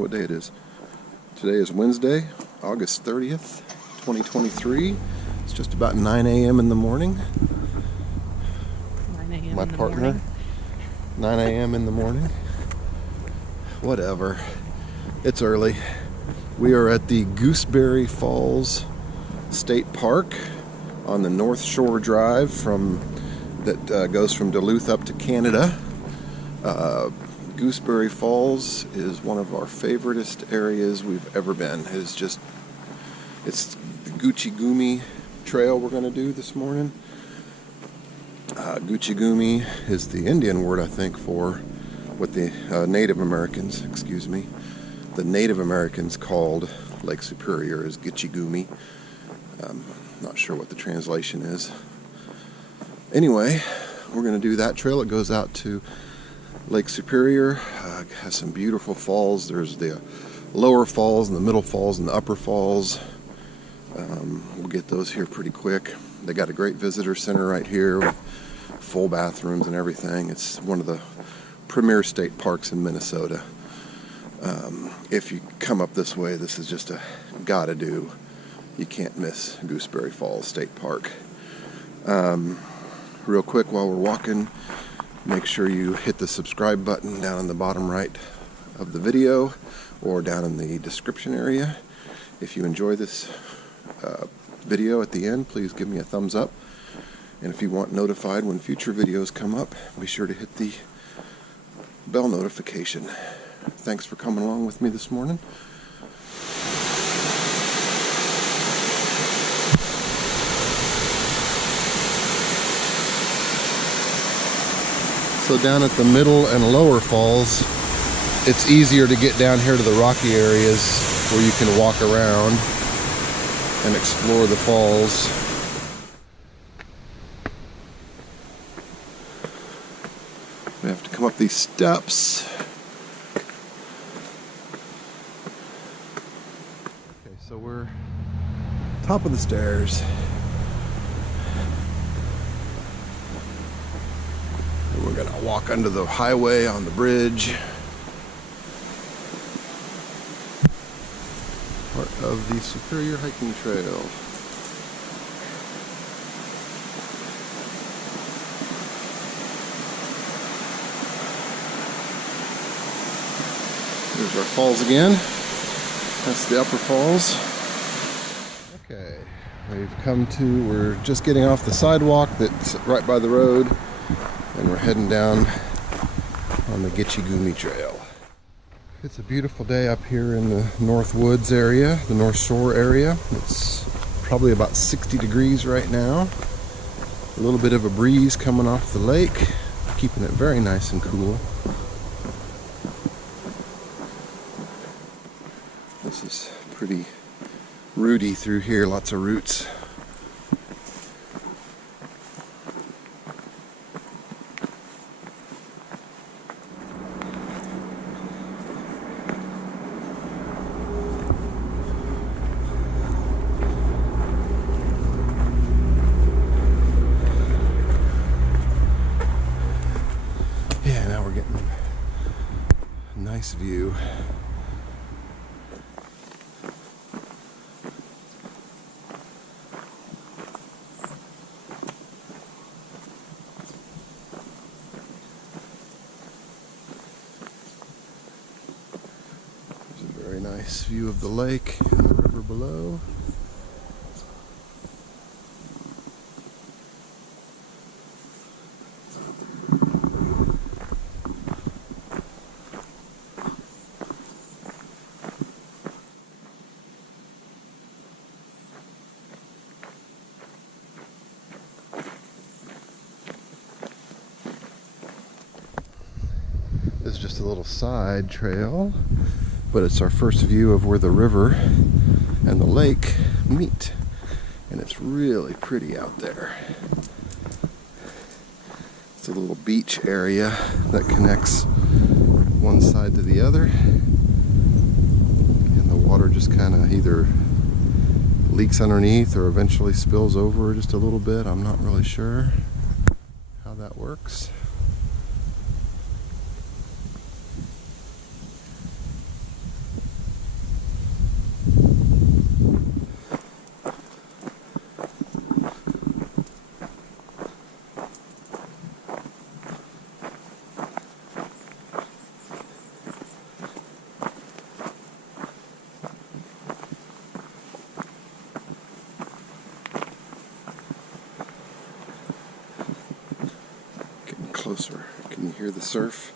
what day it is. Today is Wednesday, August 30th, 2023. It's just about 9 a.m. in the morning. 9 a.m. My partner, 9 a.m. in the morning. Whatever. It's early. We are at the Gooseberry Falls State Park on the North Shore Drive that goes from Duluth up to Canada. Gooseberry Falls is one of our favoriteest areas we've ever been. It's the Gitchi Gummi Trail we're going to do this morning. Gitchi Gummi is the Indian word, I think, for what the Native Americans called Lake Superior is Gitchi Gummi. Not sure what the translation is. Anyway, we're going to do that trail. It goes out to Lake Superior. Has some beautiful falls. There's the lower falls and the middle falls and the upper falls. We'll get those here pretty quick. They got a great visitor center right here with full bathrooms and everything. It's one of the premier state parks in Minnesota. If you come up this way, this is just a gotta do. You can't miss Gooseberry Falls State Park. Real quick while we're walking, make sure you hit the subscribe button down in the bottom right of the video or down in the description area. If you enjoy this video at the end, please give me a thumbs up. And if you want notified when future videos come up, be sure to hit the bell notification. Thanks for coming along with me this morning. So down at the middle and lower falls, it's easier to get down here to the rocky areas where you can walk around and explore the falls. We have to come up these steps. Okay, so we're top of the stairs. We're gonna walk under the highway on the bridge. Part of the Superior Hiking Trail. There's our falls again. That's the upper falls. Okay, we're just getting off the sidewalk that's right by the road. And we're heading down on the Gitchi Gummi Trail. It's a beautiful day up here in the North Woods area, the North Shore area. It's probably about 60 degrees right now. A little bit of a breeze coming off the lake, keeping it very nice and cool. This is pretty rooty through here, lots of roots. Nice view. There's a very nice view of the lake and the river below. This is just a little side trail, but it's our first view of where the river and the lake meet, and it's really pretty out there. It's a little beach area that connects one side to the other, and the water just kind of either leaks underneath or eventually spills over just a little bit. I'm not really sure how that works. closer. Can you hear the surf?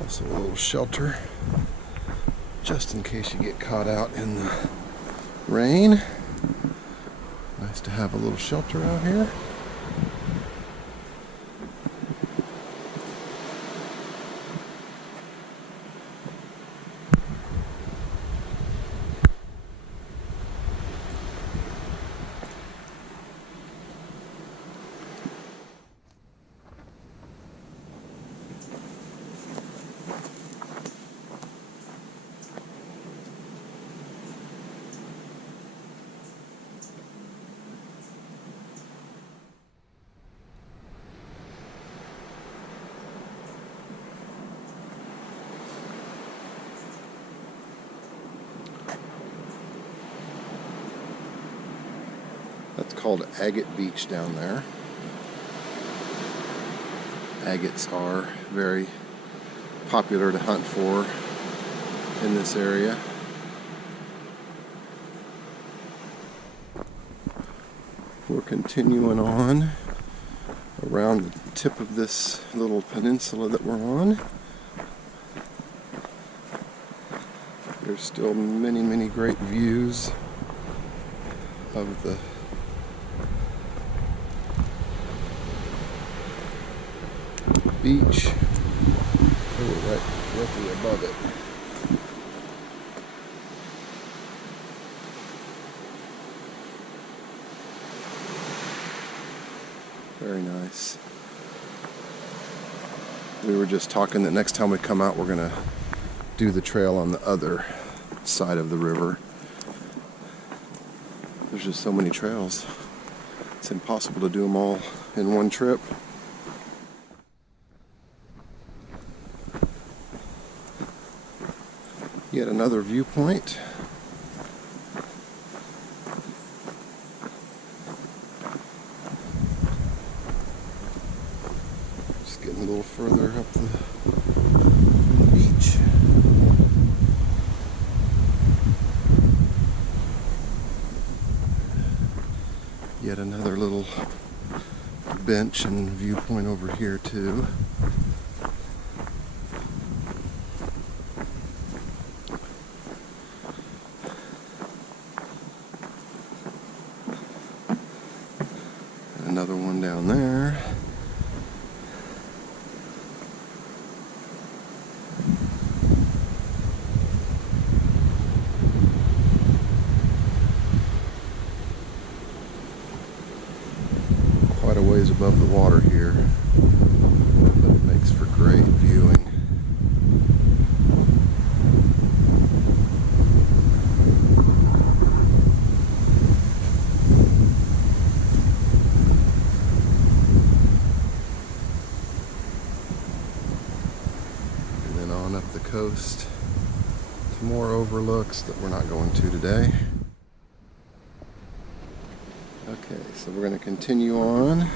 Also a little shelter, just in case you get caught out in the rain. Nice to have a little shelter out here. That's called Agate Beach down there. Agates are very popular to hunt for in this area. We're continuing on around the tip of this little peninsula that we're on. There's still many, many great views of the beach. Oh, right directly above it. Very nice. We were just talking that next time we come out, we're gonna do the trail on the other side of the river. There's just so many trails. It's impossible to do them all in one trip. Yet another viewpoint. Just getting a little further up the beach. Yet another little bench and viewpoint over here too. Another one down there. Quite a ways above the water here, but it makes for great viewing. On up the coast to more overlooks that we're not going to today. Okay, so we're going to continue on,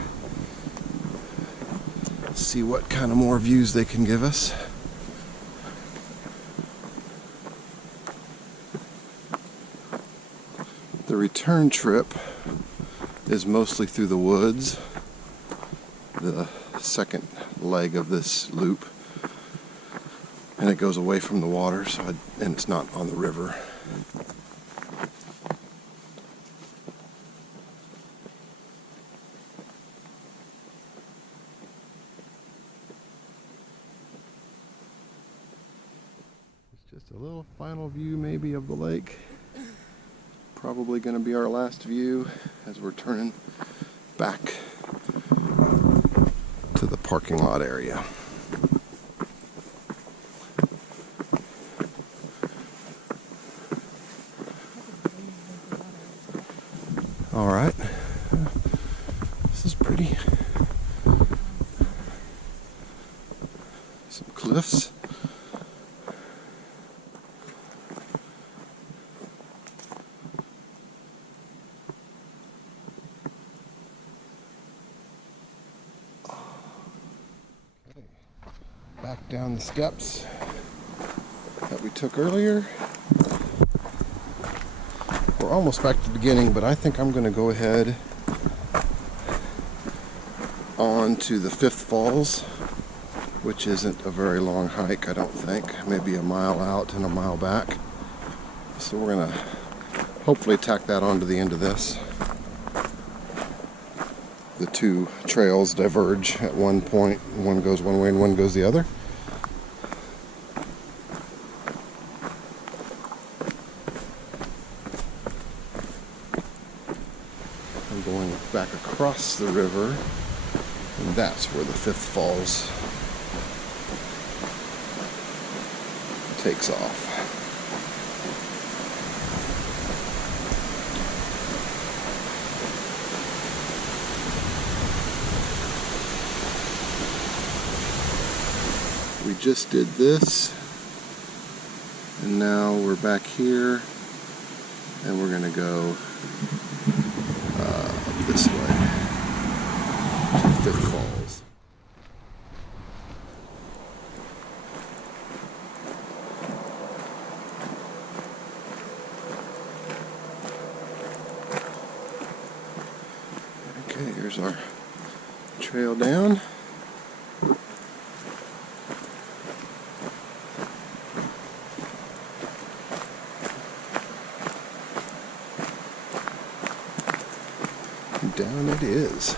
see what kind of more views they can give us. The return trip is mostly through the woods, the second leg of this loop. And it goes away from the water, and it's not on the river. It's just a little final view maybe of the lake. Probably going to be our last view as we're turning back to the parking lot area. All right, this is pretty. Some cliffs. Okay. Back down the steps that we took earlier. We're almost back to the beginning, but I think I'm going to go ahead on to the Fifth Falls, which isn't a very long hike, I don't think. Maybe a mile out and a mile back. So we're going to hopefully tack that on to the end of this. The two trails diverge at one point. One goes one way and one goes the other. I'm going back across the river, and that's where the Fifth Falls takes off. We just did this, and now we're back here, and we're going to go this way to the Fifth Falls. Okay, here's our trail down. Down it is.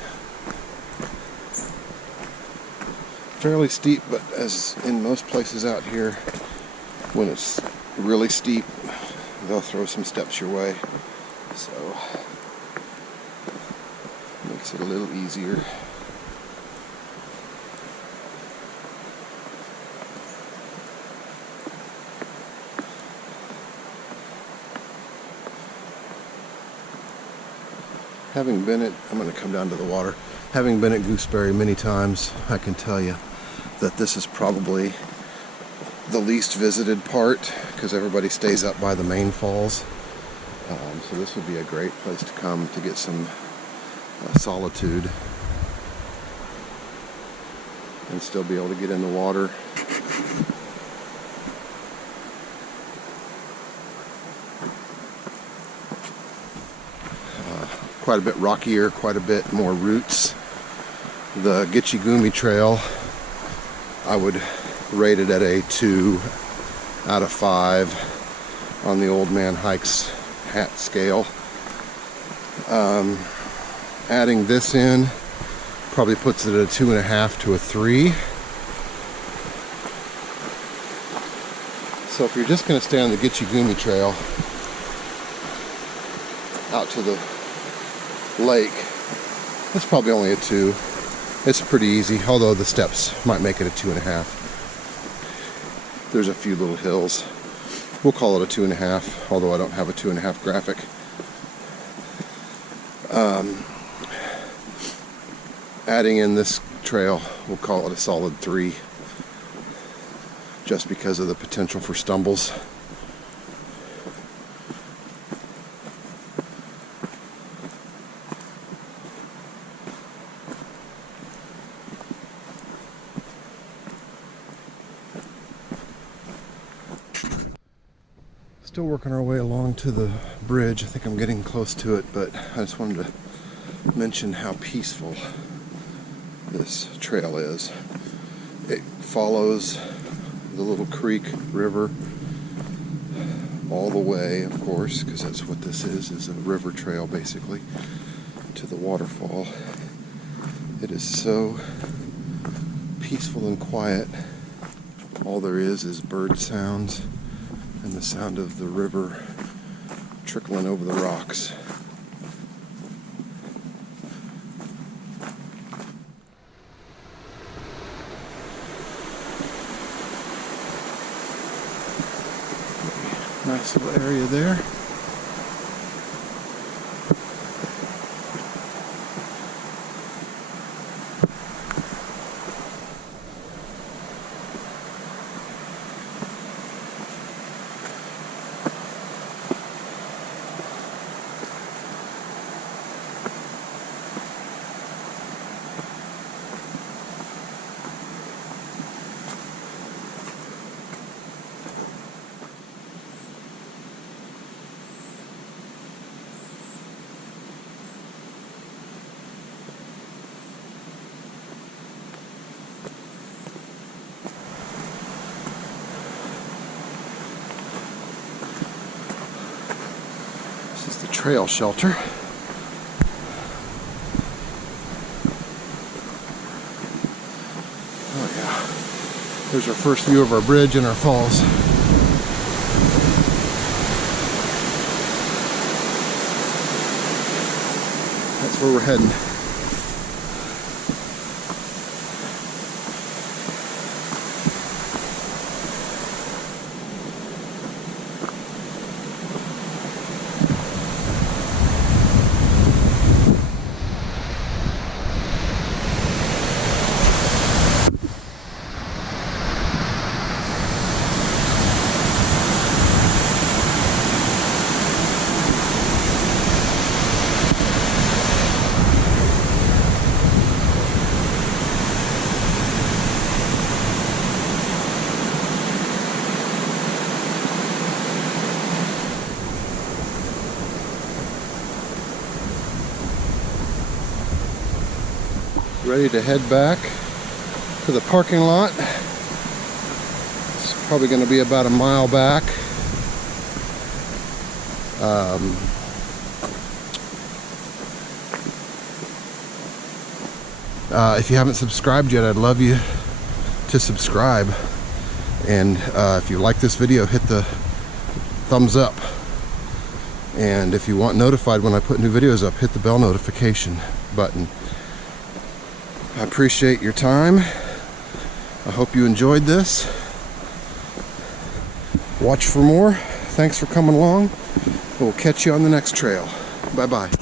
Fairly steep, but as in most places out here, when it's really steep, they'll throw some steps your way. So, makes it a little easier. Having been at, I'm going to come down to the water. Having been at Gooseberry many times, I can tell you that this is probably the least visited part because everybody stays up by the main falls. So this would be a great place to come to get some solitude and still be able to get in the water. Quite a bit rockier, quite a bit more roots. The Gitchi Gummi Trail, I would rate it at a 2 out of 5 on the old man hikes hat scale. Adding this in probably puts it at a 2.5 to a 3. So if you're just going to stay on the Gitchi Gummi Trail out to the lake, it's probably only a 2. It's pretty easy, although the steps might make it a 2.5. There's a few little hills. We'll call it a 2.5, although I don't have a 2.5 graphic. Adding in this trail, we'll call it a solid 3, just because of the potential for stumbles. Still working our way along to the bridge. I think I'm getting close to it, but I just wanted to mention how peaceful this trail is. It follows the little creek river all the way, of course, because that's what this is a river trail basically, to the waterfall. It is so peaceful and quiet. All there is bird sounds and the sound of the river trickling over the rocks. Nice little area there. trail shelter. Oh yeah. There's our first view of our bridge and our falls. That's where we're heading. Ready to head back to the parking lot. It's probably going to be about a mile back. If you haven't subscribed yet, I'd love you to subscribe. And if you like this video, hit the thumbs up. And if you want notified when I put new videos up, hit the bell notification button. I appreciate your time. I hope you enjoyed this. Watch for more. Thanks for coming along. We'll catch you on the next trail. Bye-bye.